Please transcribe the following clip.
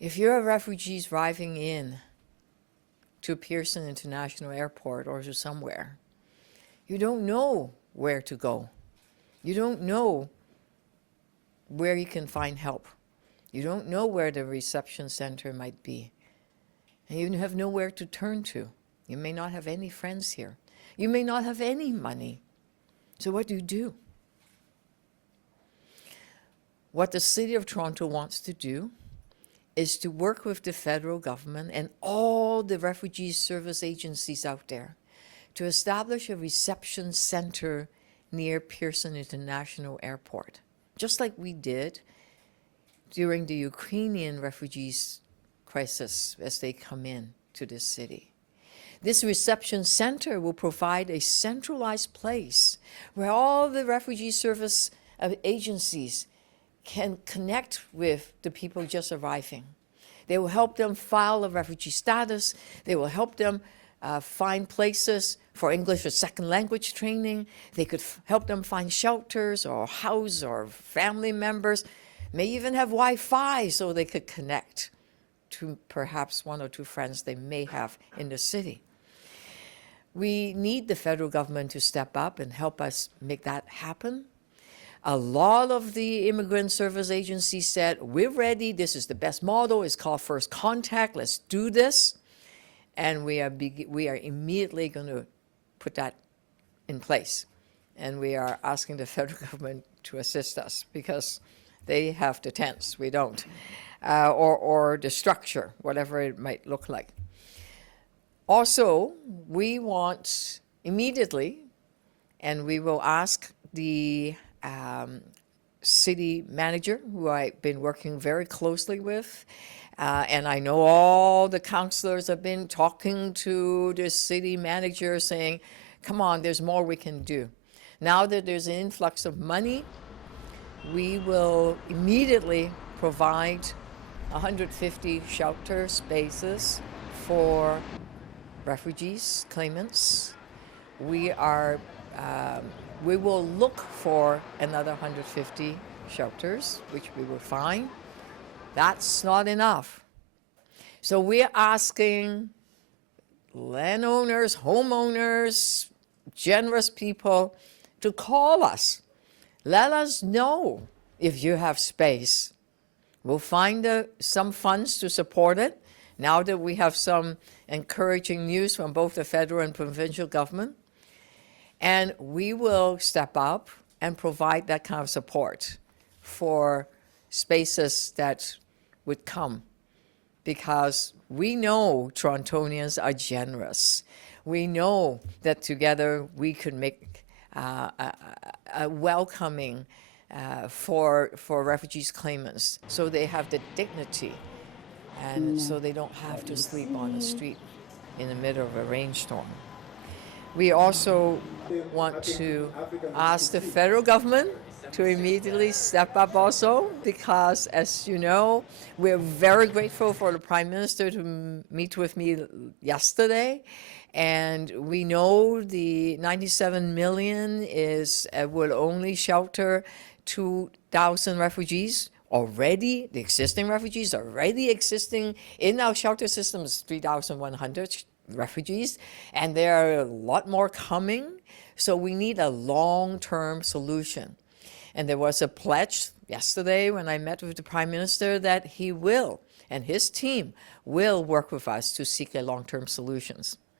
If you're a refugee driving in to Pearson International Airport or to somewhere, you don't know where to go. You don't know where you can find help. You don't know where the reception center might be. And you have nowhere to turn to. You may not have any friends here. You may not have any money. So what do you do? What the City of Toronto wants to do is to work with the federal government and all the refugee service agencies out there to establish a reception center near Pearson International Airport, just like we did during the Ukrainian refugees crisis as they come in to this city. This reception center will provide a centralized place where all the refugee service agencies can connect with the people just arriving. They will help them file a refugee status. They will help them find places for English as second language training. They could help them find shelters or house or family members. May even have Wi-Fi so they could connect to perhaps one or two friends they may have in the city. We need the federal government to step up and help us make that happen. A lot of the immigrant service agencies said, we're ready, this is the best model, it's called First Contact, let's do this. And we are immediately going to put that in place. And we are asking the federal government to assist us because they have the tents, we don't, or the structure, whatever it might look like. Also, we want immediately, and we will ask the city manager, who I've been working very closely with, and I know all the councillors have been talking to the city manager saying, come on, there's more we can do. Now that there's an influx of money, we will immediately provide 150 shelter spaces for refugees, claimants. We will look for another 150 shelters, which we will find. That's not enough. So we're asking landowners, homeowners, generous people to call us. Let us know if you have space. We'll find some funds to support it now that we have some encouraging news from both the federal and provincial government. And we will step up and provide that kind of support for spaces that would come, because we know Torontonians are generous. We know that together we could make a welcoming for refugees claimants, so they have the dignity and so they don't have to sleep on the street in the middle of a rainstorm. We also want to ask the federal government to immediately step up also, because as you know, we're very grateful for the Prime Minister to meet with me yesterday. And we know the 97 million will only shelter 2,000 refugees already. The existing refugees already existing in our shelter system is 3,100 refugees, and there are a lot more coming. So we need a long-term solution. And there was a pledge yesterday when I met with the Prime Minister that he will, and his team will work with us to seek a long-term solutions.